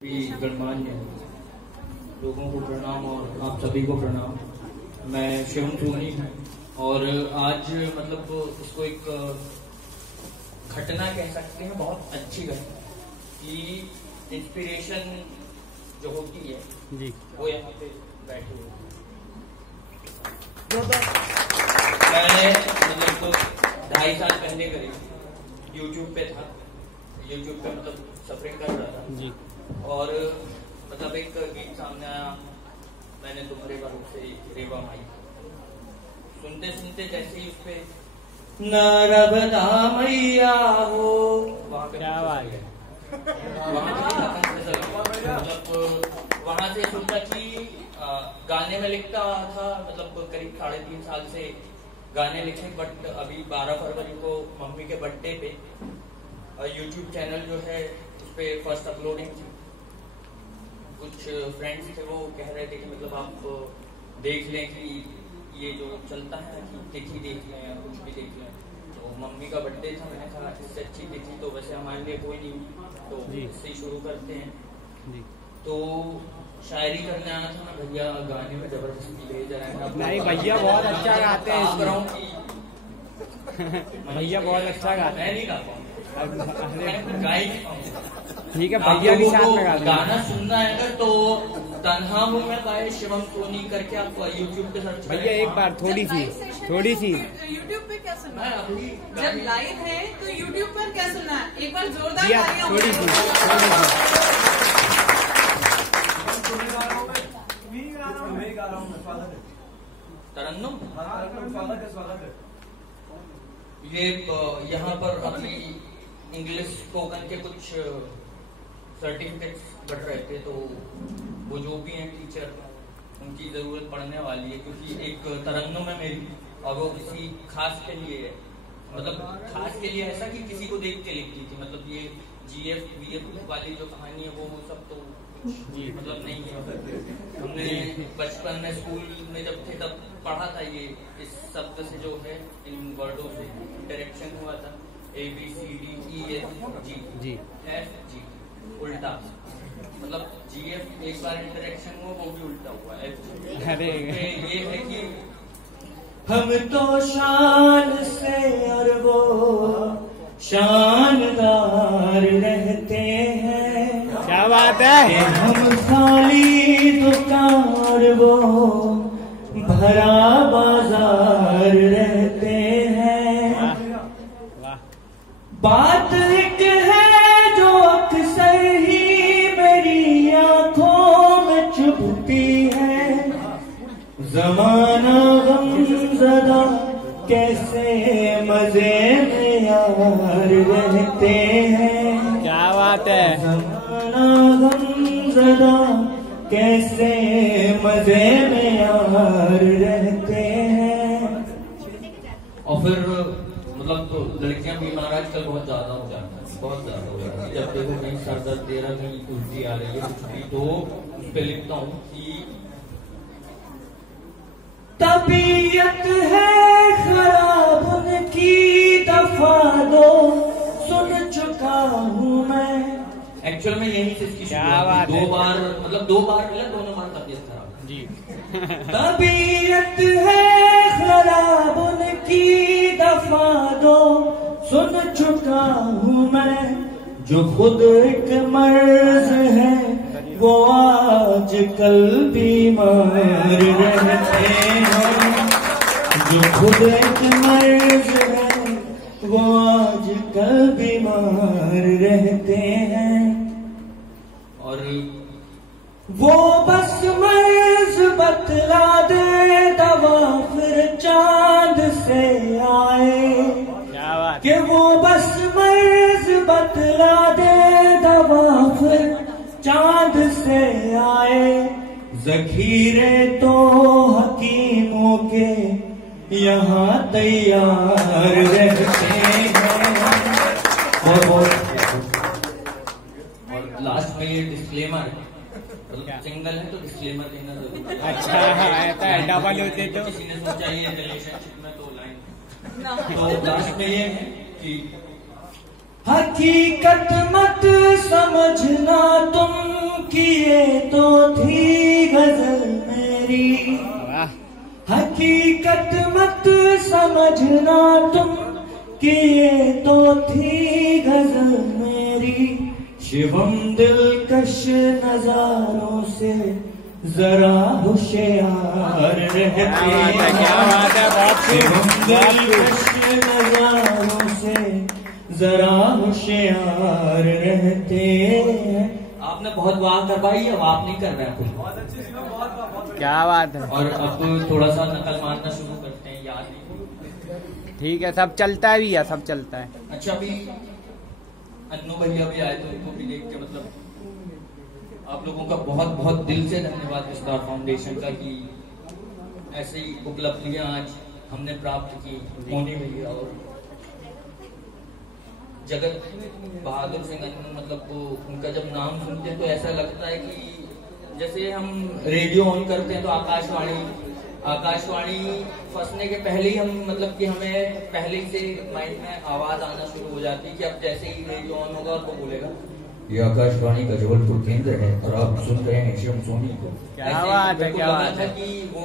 गणमान्य लोगों को प्रणाम और आप सभी को प्रणाम। मैं शिवम सोनी और आज मतलब इसको एक घटना कह सकते हैं, बहुत अच्छी घटना कि इंस्पिरेशन जो होती है जी वो यहाँ पे बैठी हुई। मैंने मतलब 2.5 साल पहले करीब यूट्यूब पे था, यूट्यूब पे मतलब सफरिंग कर रहा था जी, और मतलब एक गीत सामने आया, मैंने तुम्हारे बारे से रेवा माई सुनते सुनते जैसे ही उसपे नरबदा मैया हो वहाँ पे क्या बात है, मतलब वहाँ से सोचा कि गाने में लिखता था, मतलब करीब 3.5 साल से गाने लिखे, बट अभी 12 फरवरी को मम्मी के बर्थडे पे यूट्यूब चैनल जो है उस पे फर्स्ट अपलोडिंग थी। कुछ फ्रेंड्स थे वो कह रहे थे कि मतलब आप देख लें कि ये जो चलता है कि तिथि देख लें या कुछ भी देख लें। तो मम्मी का बर्थडे था, मैंने कहा इससे अच्छी तिथि तो वैसे हमारे लिए कोई नहीं, तो इससे शुरू करते हैं जी। तो शायरी करने आना था ना भैया, गाने में जबरदस्ती ले जा रहे हैं। नहीं भैया बहुत अच्छा गाते हैं, भैया बहुत अच्छा गाते हैं। मैं नहीं गा पाऊँ, ठीक है भैया भी साथ में गाना सुनना है अगर तो तन्हा हूँ मैं बाय शिवम सोनी करके आप यूट्यूब पे सर्च भैया एक बार थोड़ी सी यूट्यूब पे क्या सुनना है अभी जब लाइव है तो यूट्यूब पर क्या सुनना है, एक बार जोरदार थोड़ी सी तरन्नुम ये यहाँ पर अभी इंग्लिश स्पोकन के कुछ सर्टिफिकेट्स बढ़ रहे थे, तो वो जो भी हैं टीचर उनकी जरूरत पड़ने वाली है, क्योंकि एक तरन्नुम है मेरी और वो किसी खास के लिए है, मतलब खास के लिए ऐसा कि किसी को देख के लिखती थी। मतलब ये GF VF वाली जो कहानी है वो सब तो मतलब नहीं है। हमने बचपन में स्कूल में जब थे तब पढ़ा था ये, इस शब्द से जो है इन वर्डों से इंटरेक्शन हुआ था, ABCDEFG FG उल्टा, मतलब GF एक बार इंटरेक्शन हुआ वो भी उल्टा हुआ FG। अरे ये है कि हम तो शान से और वो शानदार रहते हैं, क्या बात है, हम खाली दुकान वो भरा बाजार रहते हैं। बात एक है जो अक्सर ही मेरी आंखों में चुभती है, जमाना गमज़दा कैसे मजे में यार रहते हैं। क्या बात है, जमाना गमज़दा कैसे मजे में यार रहते हैं। और फिर मतलब तो लड़कियां बीमार आजकल बहुत ज्यादा हो जाती है, बहुत ज्यादा हो जाती है। जब देखो कहीं सर दर्द दे रहा, कहीं उल्टी आ रही है कुछ भी, तो उस पे लिखता हूँ कि तबीयत है खराब उनकी दफा दो, सुन चुका हूँ मैं। एक्चुअल में यही से इसकी शुरुआत, 2 बार मतलब 2 बार मिला, दोनों बार तबीयत खराब जी। तबीयत है खराब उनकी दफा दो, सुन चुका हूँ मैं। जो खुद एक मर्ज है वो आज कल बीमार रहते हैं, जो खुद एक मर्ज है वो आज कल बीमार रहते हैं। और वो बस मर्ज बतला दे दवा फिर चांद से आए, क्या बात, कि वो बस मर्ज बतला दे दवा फिर चांद से आए। ज़ख़ीरे तो हकीमों के यहाँ तैयार रहते हैं। और लास्ट में ये डिस्क्लेमर है, सिंगल है तो डिस्क्लेमर देना जरूरी है। अच्छा है, डबल होते तो किसी ने सोचा ये रिलेशनशिप में तो लाइन, तो लास्ट में ये है कि हकीकत मत समझना तुम शिवम दिलकश नजारों से जरा होशियार रहते हैं। क्या बात है, बहुत शिवम दिलकश नजारों से जरा होशियार रहते हैं। आपने बहुत वाह करवाई, अब आप नहीं कर रहे हैं कुछ। क्या बात है। और अब थोड़ा सा नकल मारना शुरू करते हैं, याद नहीं। ठीक है, सब चलता है भैया, सब चलता है। अच्छा, अभी अन्नू भैया भी आए तो उनको भी देख के मतलब आप लोगों का बहुत बहुत दिल से धन्यवाद विस्तार फाउंडेशन का कि ऐसी उपलब्धियां आज हमने प्राप्त की। मोनी भैया और जगत बहादुर सिंह अन्नू, मतलब वो उनका जब नाम सुनते हैं तो ऐसा लगता है कि जैसे हम रेडियो ऑन करते हैं तो आकाशवाणी फंसने के पहले ही हम मतलब कि हमें पहले ही से माइंड में आवाज आना शुरू हो जाती है कि अब जैसे ही रेडियो ऑन होगा और वो बोलेगा ये आकाशवाणी का जबलपुर केंद्र है और आप सुन रहे हैं शिवम सोनी को। क्या बात है, क्या बात है। कि वो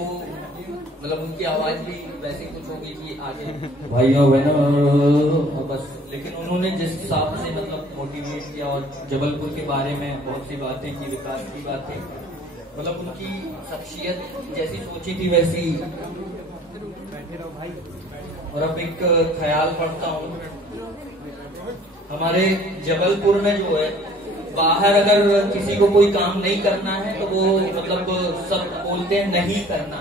मतलब उनकी आवाज भी वैसे कुछ होगी कि आगे भाइयों बहनों बस। लेकिन उन्होंने जिस हिसाब से मतलब मोटिवेट किया और जबलपुर के बारे में बहुत सी बातें की, विकास की बातें, मतलब उनकी शख्सियत जैसी सोची थी वैसी। और अब एक ख्याल पढ़ता हूँ, हमारे जबलपुर में जो है बाहर अगर किसी को कोई काम नहीं करना है तो वो मतलब सब बोलते हैं नहीं करना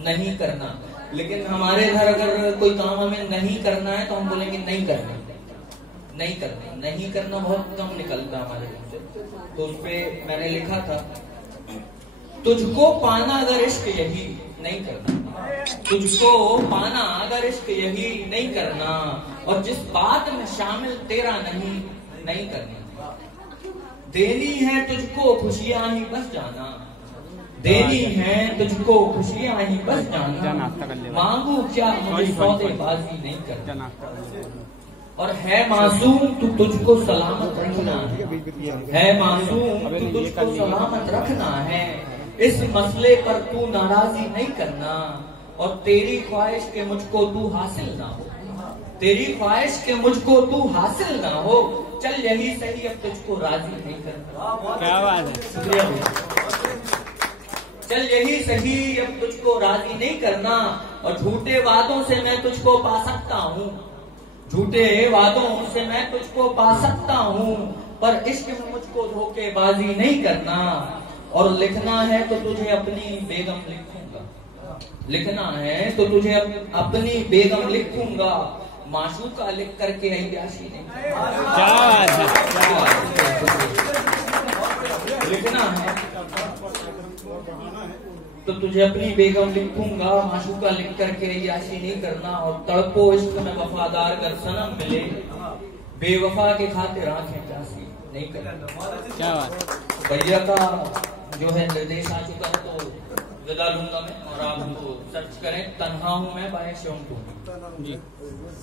नहीं करना, लेकिन हमारे घर अगर कोई काम हमें नहीं करना है तो हम बोलेंगे नहीं करना नहीं करना। नहीं करना बहुत कम निकलता हमारे मुंह से। तो उस पे मैंने लिखा था, तुझको पाना अगर इश्क यही नहीं करना, तुझको पाना अगर इश्क यही नहीं करना, और जिस बात में शामिल तेरा नहीं करना। देनी है तुझको खुशियां ही बस जाना, देनी है तुझको खुशियां ही बस जाना, मांगू क्या मुझे सौदेबाजी नहीं करना। और है मासूम तू तुझको सलामत रखना है मासूम तू तुझको सलामत रखना है, इस मसले पर तू नाराजी नहीं करना, और तेरी ख्वाहिश के मुझको तू हासिल ना हो, तेरी ख्वाहिश के मुझको तू हासिल ना हो, चल यही सही अब तुझको राजी नहीं करना। क्या बात है, शुक्रिया भैया। चल यही सही अब तुझको राजी नहीं करना, और झूठे वादों से मैं तुझको पा सकता हूँ, झूठे वादों से मैं तुझको पा सकता हूँ, पर इश्क में मुझको धोखेबाजी नहीं करना। और लिखना है तो तुझे अपनी बेगम लिखूंगा, लिखना है तो तुझे अपनी बेगम लिखूंगा, माशूका लिख करके अय्याशी नहीं। क्या बात है, क्या बात है। लिखना है तो तुझे अपनी बेगम लिखूंगा, माशूका लिख करके अय्याशी नहीं करना, और तड़पो इश्क में वफादार कर सनम मिले, बेवफा के खातिर आंखें प्यासी नहीं करना। क्या बात। भैया का जो है निर्देश आ चुका है तो विदा लूंगा मैं, और आप उनको सर्च करें, तन्हा हूं मैं बाय शिवम सोनी जी।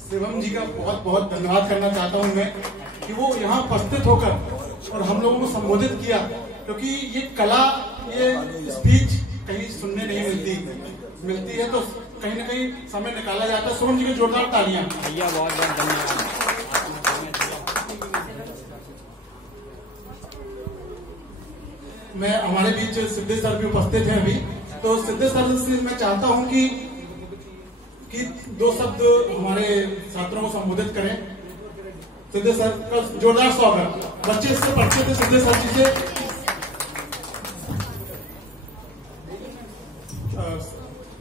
शिवम जी का बहुत बहुत धन्यवाद करना चाहता हूं मैं कि वो यहाँ उपस्थित होकर और हम लोगों को संबोधित किया, क्योंकि ये कला, ये स्पीच कहीं सुनने नहीं मिलती है, तो कहीं ना कहीं समय निकाला जाता है। शिवम जी के जोरदार तालियां। भैया बहुत बहुत धन्यवाद। मैं हमारे बीच सिद्धेश सर भी उपस्थित हैं अभी, तो सिद्धेश सर से मैं चाहता हूं कि दो शब्द हमारे छात्रों को संबोधित करें। सिद्धेश सर का जोरदार स्वागत। बच्चे इससे परिचित थे सिद्धेश सर जी से।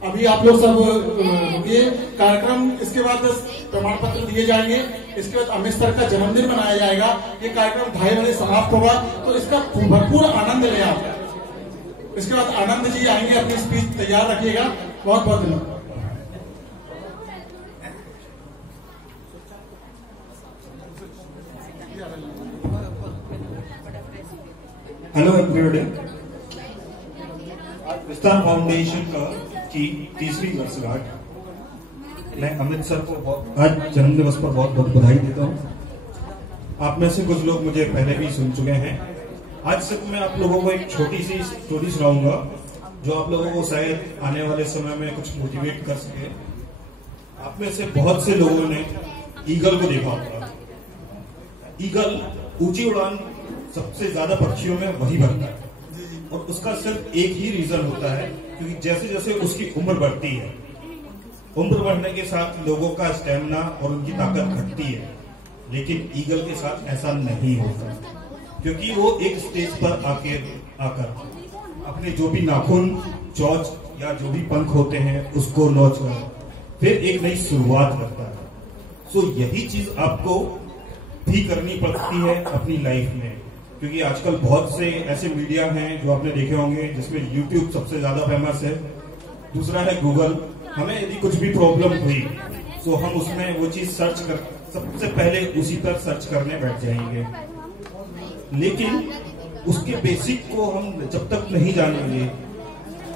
अभी आप लोग सब ये कार्यक्रम, इसके बाद प्रमाण पत्र दिए जाएंगे, इसके बाद अमित सर का जन्मदिन मनाया जाएगा। ये कार्यक्रम 2:30 बजे समाप्त होगा, तो इसका भरपूर आनंद लें आप। इसके बाद आनंद जी आएंगे, अपनी स्पीच तैयार रखिएगा। बहुत बहुत धन्यवाद। हेलो एवरीबॉडी, विस्तार फाउंडेशन की तीसरी वर्षगांठ। मैं अमित सर को आज जन्मदिवस पर बहुत बहुत बधाई देता हूं। आप में से कुछ लोग मुझे पहले भी सुन चुके हैं। आज सिर्फ मैं आप लोगों को एक छोटी सी स्टोरी सुनाऊंगा जो आप लोगों को शायद आने वाले समय में कुछ मोटिवेट कर सके। आप में से बहुत से लोगों ने ईगल को देखा होगा। ईगल ऊंची उड़ान सबसे ज्यादा पक्षियों में वही बनता है, और उसका सिर्फ एक ही रीजन होता है, क्योंकि जैसे जैसे उसकी उम्र बढ़ती है, उम्र बढ़ने के साथ लोगों का स्टेमिना और उनकी ताकत घटती है। लेकिन ईगल के साथ ऐसा नहीं होता, क्योंकि वो एक स्टेज पर आकर अपने जो भी नाखून, चोंच या जो भी पंख होते हैं उसको नोच कर फिर एक नई शुरुआत करता है। सो यही चीज आपको भी करनी पड़ती है अपनी लाइफ में, क्योंकि आजकल बहुत से ऐसे मीडिया हैं जो आपने देखे होंगे, जिसमें यूट्यूब सबसे ज्यादा फेमस है, दूसरा है गूगल। हमें यदि कुछ भी प्रॉब्लम हुई तो हम उसमें वो चीज सबसे पहले उसी पर सर्च करने बैठ जाएंगे, लेकिन उसके बेसिक को हम जब तक नहीं जानेंगे,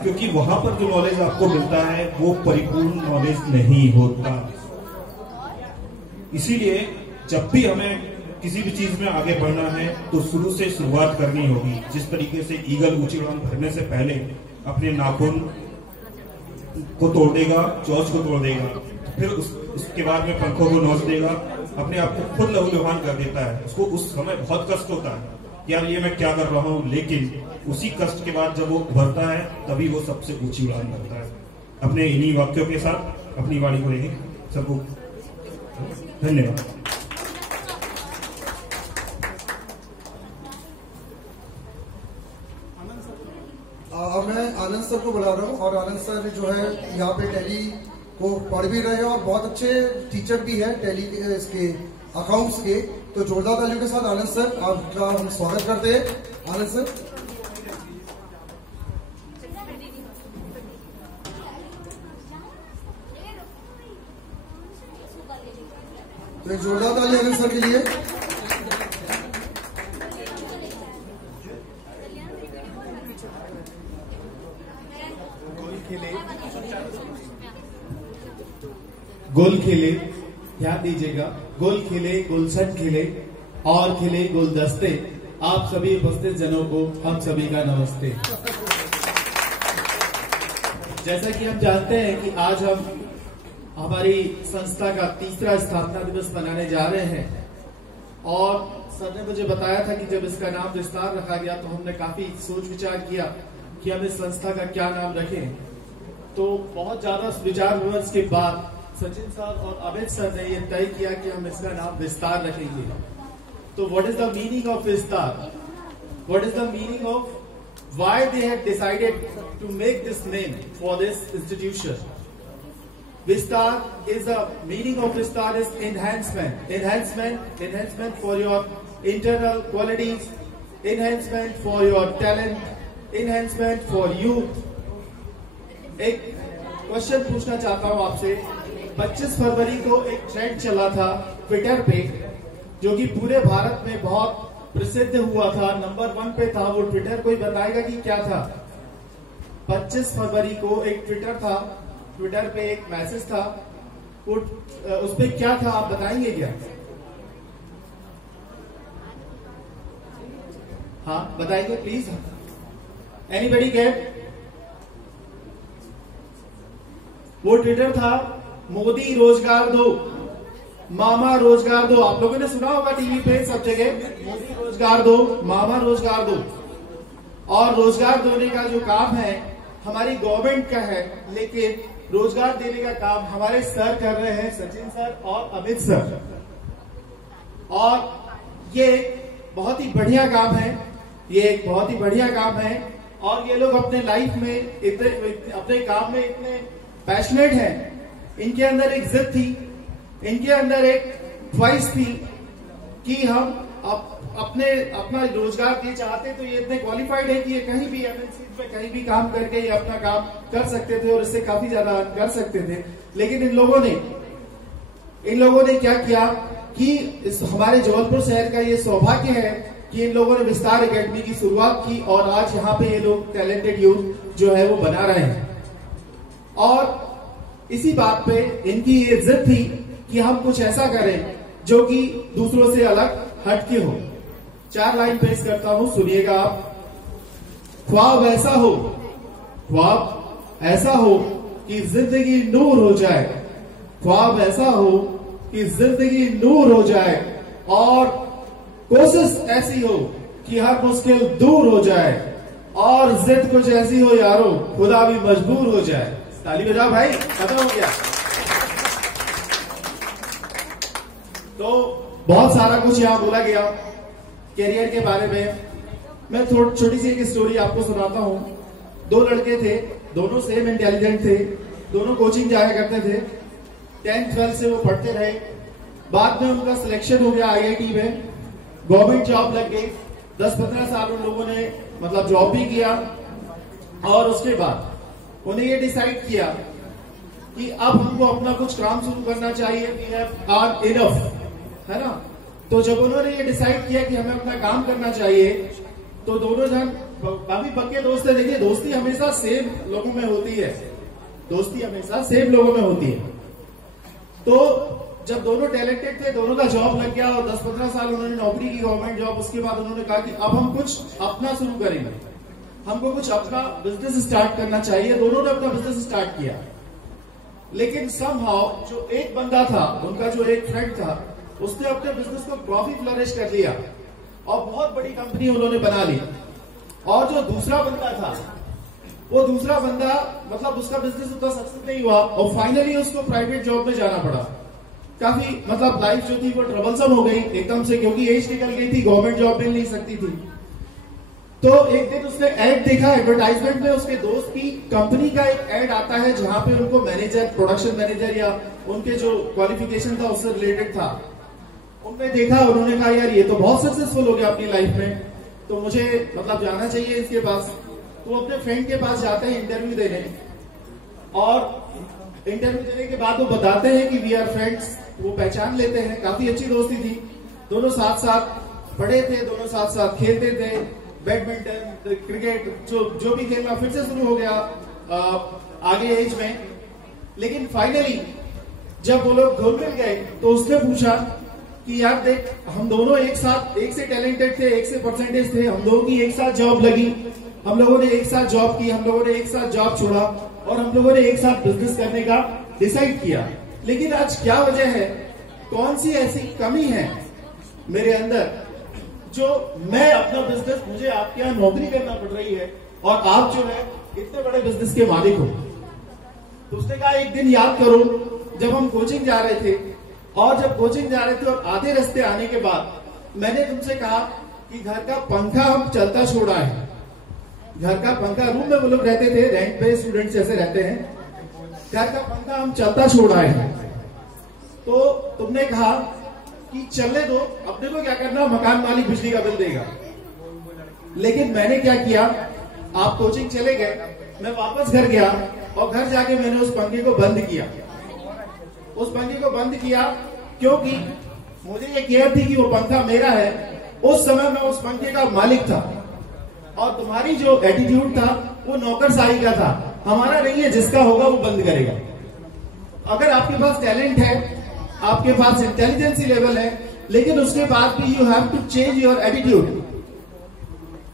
क्योंकि वहां पर जो नॉलेज आपको मिलता है वो परिपूर्ण नॉलेज नहीं होता। इसीलिए जब भी हमें किसी भी चीज में आगे बढ़ना है तो शुरू से शुरुआत करनी होगी। जिस तरीके से ईगल ऊंची उड़ान भरने से पहले अपने नाखून को तोड़ देगा, चोंच को तोड़ देगा, फिर उसके बाद में पंखों को नोच देगा, अपने आप को खुद लहूलुहान कर देता है। उसको उस समय बहुत कष्ट होता है, यार ये मैं क्या कर रहा हूँ, लेकिन उसी कष्ट के बाद जब वो उभरता है तभी वो सबसे ऊंची उड़ान भरता है। अपने इन्हीं वाक्यों के साथ अपनी वाणी को लेंगे। सबको धन्यवाद। मैं आनंद सर को बुला रहा हूँ, और आनंद सर जो है यहाँ पे टैली को पढ़ भी रहे हैं और बहुत अच्छे टीचर भी है टैली के, इसके अकाउंट्स के। तो जोरदार तालियों के साथ आनंद सर आपका हम स्वागत करते हैं। आनंद सर, तो एक जोरदार ताली आनंद सर के लिए। गोल खेले, ध्यान दीजिएगा, गोल खेले, गुलशन खेले और खेले गुलदस्ते। आप सभी उपस्थित जनों को हम सभी का नमस्ते। जैसा कि हम जानते हैं कि आज हम हमारी संस्था का तीसरा स्थापना दिवस मनाने जा रहे हैं, और सर ने मुझे बताया था कि जब इसका नाम विस्तार रखा गया तो हमने काफी सोच विचार किया कि हम इस संस्था का क्या नाम रखें। तो बहुत ज्यादा विचार विमर्श के बाद सचिन सर और अमित सर ने यह तय किया कि हम इसका नाम विस्तार रखेंगे। तो what is the meaning of Vistaar? What is the meaning of why they had decided to make this name for this institution? Vistaar is the meaning of Vistaar is enhancement, enhancement for your internal qualities, enhancement for your talent, enhancement for youth. एक question पूछना चाहता हूं आपसे। 25 फरवरी को एक trend चला था Twitter पे, जो कि पूरे भारत में बहुत प्रसिद्ध हुआ था, नंबर 1 पे था वो ट्विटर। कोई बताएगा कि क्या था? 25 फरवरी को एक ट्विटर था, ट्विटर पे एक मैसेज था, वो उस पे क्या था आप बताएंगे क्या? हाँ बताइए प्लीज। Anybody get? वो ट्विटर था, मोदी रोजगार दो, मामा रोजगार दो। आप लोगों ने सुना होगा टीवी पे सब जगह, मोदी रोजगार दो, मामा रोजगार दो। और रोजगार देने का जो काम है हमारी गवर्नमेंट का है, लेकिन रोजगार देने का काम हमारे सर कर रहे हैं, सचिन सर और अमित सर। और ये बहुत ही बढ़िया काम है, ये एक बहुत ही बढ़िया काम है। और ये लोग अपने लाइफ में इतने, अपने काम में इतने पैशनेट हैं। इनके अंदर एक जिद थी, इनके अंदर एक ख्वाहिश थी कि हम अपना रोजगार ये चाहते। तो ये इतने क्वालिफाइड है कि ये कहीं भी एमएनसी में कहीं भी काम करके ये अपना काम कर सकते थे और इससे काफी ज्यादा कर सकते थे। लेकिन इन लोगों ने क्या किया कि इस हमारे जबलपुर शहर का ये सौभाग्य है कि इन लोगों ने विस्तार एकेडमी की शुरुआत की, और आज यहाँ पे ये लोग टैलेंटेड यूथ जो है वो बना रहे हैं। और इसी बात पे इनकी ये जिद थी कि हम कुछ ऐसा करें जो कि दूसरों से अलग हटके हो। 4 लाइन पेश करता हूं, सुनिएगा आप। ख्वाब ऐसा हो, ख्वाब ऐसा हो कि जिंदगी नूर हो जाए, ख्वाब ऐसा हो कि जिंदगी नूर हो जाए, और कोशिश ऐसी हो कि हर मुश्किल दूर हो जाए और जिद कुछ ऐसी हो यारो खुदा भी मजबूर हो जाए। ताली बजाओ भाई, खत्म हो गया। तो बहुत सारा कुछ यहां बोला गया कैरियर के बारे में। मैं छोटी सी एक स्टोरी आपको सुनाता हूं। दो लड़के थे, दोनों सेम इंटेलिजेंट थे, दोनों कोचिंग जाया करते थे। 10th 12th से वो पढ़ते रहे। बाद में उनका सिलेक्शन हो गया IIT में, गवर्नमेंट जॉब लग गई। 10-15 साल उन लोगों ने मतलब जॉब भी किया और उसके बाद उन्हें ये डिसाइड किया कि अब हमको अपना कुछ काम शुरू करना चाहिए। वी हैव अर्न इनफ, है ना। तो जब उन्होंने ये डिसाइड किया कि हमें अपना काम करना चाहिए, तो दोनों जन काफी पक्के दोस्त है। देखिए, दोस्ती हमेशा सेम लोगों में होती है, दोस्ती हमेशा सेम लोगों में होती है। तो जब दोनों टैलेंटेड थे, दोनों का जॉब लग गया और 10-15 साल उन्होंने नौकरी की, गवर्नमेंट जॉब। उसके बाद उन्होंने कहा कि अब हम कुछ अपना शुरू करेंगे, हमको कुछ अपना बिजनेस स्टार्ट करना चाहिए। दोनों ने अपना बिजनेस स्टार्ट किया, लेकिन समहाउ जो एक बंदा था, उनका जो एक फ्रेंड था, उसने अपने बिजनेस को काफी फ्लरिश कर लिया और बहुत बड़ी कंपनी उन्होंने बना ली। और जो दूसरा बंदा था, वो दूसरा बंदा मतलब उसका बिजनेस उतना सक्सेस नहीं हुआ और फाइनली उसको प्राइवेट जॉब में जाना पड़ा। काफी मतलब लाइफ जो थी वो ट्रबलसम हो गई एकदम से, क्योंकि एज निकल गई थी, गवर्नमेंट जॉब मिल नहीं सकती थी। तो एक दिन उसने ऐड देखा एडवर्टाइजमेंट में, उसके दोस्त की कंपनी का एक ऐड आता है जहां पे उनको मैनेजर, प्रोडक्शन मैनेजर या उनके जो क्वालिफिकेशन था उससे रिलेटेड था। उन्होंने देखा, उन्होंने कहा यार ये तो बहुत सक्सेसफुल हो गया अपनी लाइफ में, तो मुझे मतलब जाना चाहिए इसके पास। तो वो अपने फ्रेंड के पास जाते हैं इंटरव्यू देने, और इंटरव्यू देने के बाद वो बताते हैं कि वी आर फ्रेंड्स। वो पहचान लेते हैं, काफी अच्छी दोस्ती थी, दोनों साथ साथ पढ़े थे, दोनों साथ साथ खेलते थे, बैडमिंटन, क्रिकेट, जो भी खेलना फिर से शुरू हो गया आगे एज में। लेकिन फाइनली जब वो लोग घुल मिल गए तो उसने पूछा कि यार देख, हम दोनों एक साथ, एक से टैलेंटेड थे, एक से परसेंटेज थे, हम दोनों की एक साथ जॉब लगी, हम लोगों ने एक साथ जॉब की, हम लोगों ने एक साथ जॉब छोड़ा और हम लोगों ने एक साथ बिजनेस करने का डिसाइड किया। लेकिन आज क्या वजह है, कौन सी ऐसी कमी है मेरे अंदर जो मैं अपना बिजनेस, मुझे आपके यहाँ नौकरी करना पड़ रही है और आप जो है इतने बड़े बिजनेस के मालिक हो। तो उसने कहा एक दिन याद करो जब हम कोचिंग जा रहे थे, और जब कोचिंग जा रहे थे और आधे रास्ते आने के बाद मैंने तुमसे कहा कि घर का पंखा हम चलता छोड़ा है। घर का पंखा, रूम में वो लोग रहते थे, रेंट पे स्टूडेंट्स जैसे रहते हैं, घर का पंखा हम चलता छोड़ा है। तो तुमने कहा कि चलने दो, अपने को क्या करना, मकान मालिक बिजली का बिल देगा। लेकिन मैंने क्या किया, आप कोचिंग चले गए, मैं वापस घर गया और घर जाके मैंने उस पंखे को बंद किया। उस पंखे को बंद किया क्योंकि मुझे ये केयर थी कि वो पंखा मेरा है। उस समय मैं उस पंखे का मालिक था और तुम्हारी जो एटीट्यूड था वो नौकरशाही का था, हमारा नहीं है, जिसका होगा वो बंद करेगा। अगर आपके पास टैलेंट है, आपके पास इंटेलिजेंसी लेवल है, लेकिन उसके बाद भी you have to change your attitude.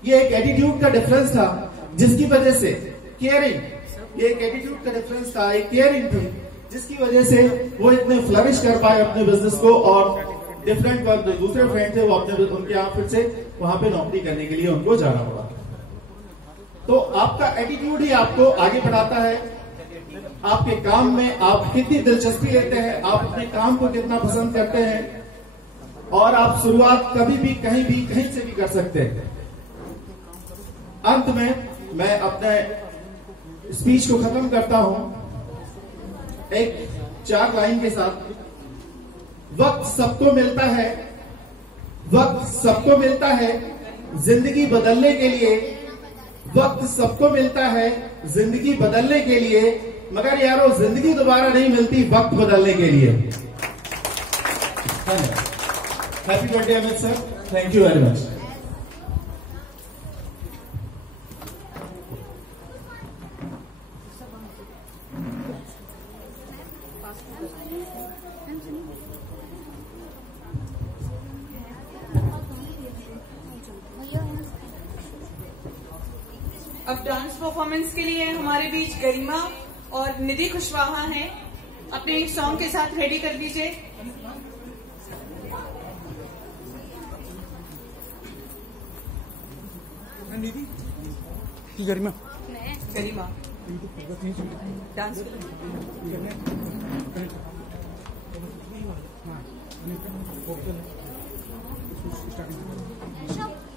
ये एक एटीट्यूड का डिफरेंस था जिसकी वजह से केयरिंग, ये एक एटीट्यूड का डिफरेंस था, एक केयरिंग थी जिसकी वजह से वो इतने फ्लरिश कर पाए अपने बिजनेस को। और डिफरेंट दूसरे फ्रेंड थे, वो अपने उनके यहाँ फिर से वहां पे नौकरी करने के लिए उनको जाना पड़ा। तो आपका एटीट्यूड ही आपको आगे बढ़ाता है। आपके काम में आप कितनी दिलचस्पी लेते हैं, आप अपने काम को कितना पसंद करते हैं, और आप शुरुआत कभी भी कहीं से भी कर सकते हैं। अंत में मैं अपने स्पीच को खत्म करता हूं एक 4 लाइन के साथ। वक्त सबको मिलता है, वक्त सबको मिलता है जिंदगी बदलने के लिए, वक्त सबको मिलता है जिंदगी बदलने के लिए, मगर यारो जिंदगी दोबारा नहीं मिलती वक्त बदलने के लिए। Happy birthday Amit sir, thank you very much. अब डांस परफॉर्मेंस के लिए हमारे बीच गरिमा और निधि कुशवाहा हैं। अपने एक सॉन्ग के साथ रेडी कर दीजिए। निधि गरिमा डांस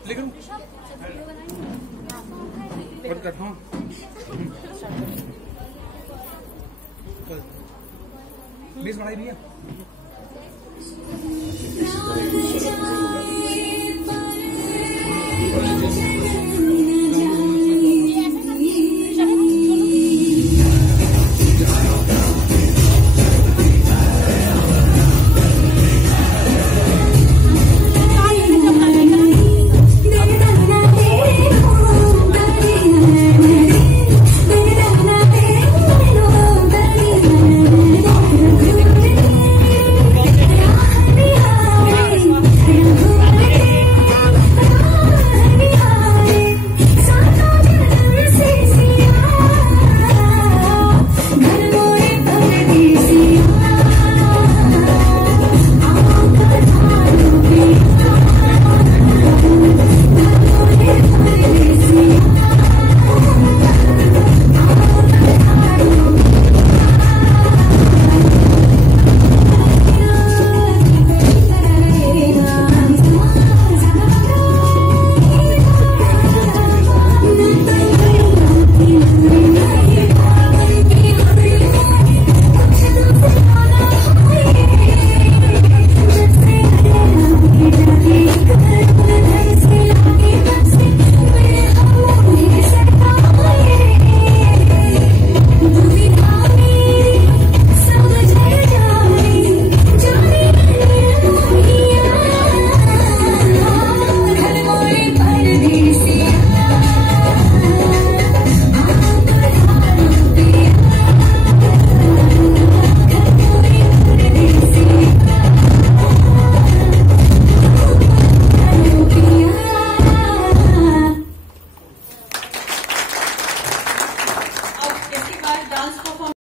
लेकिन बीस बनाई भैया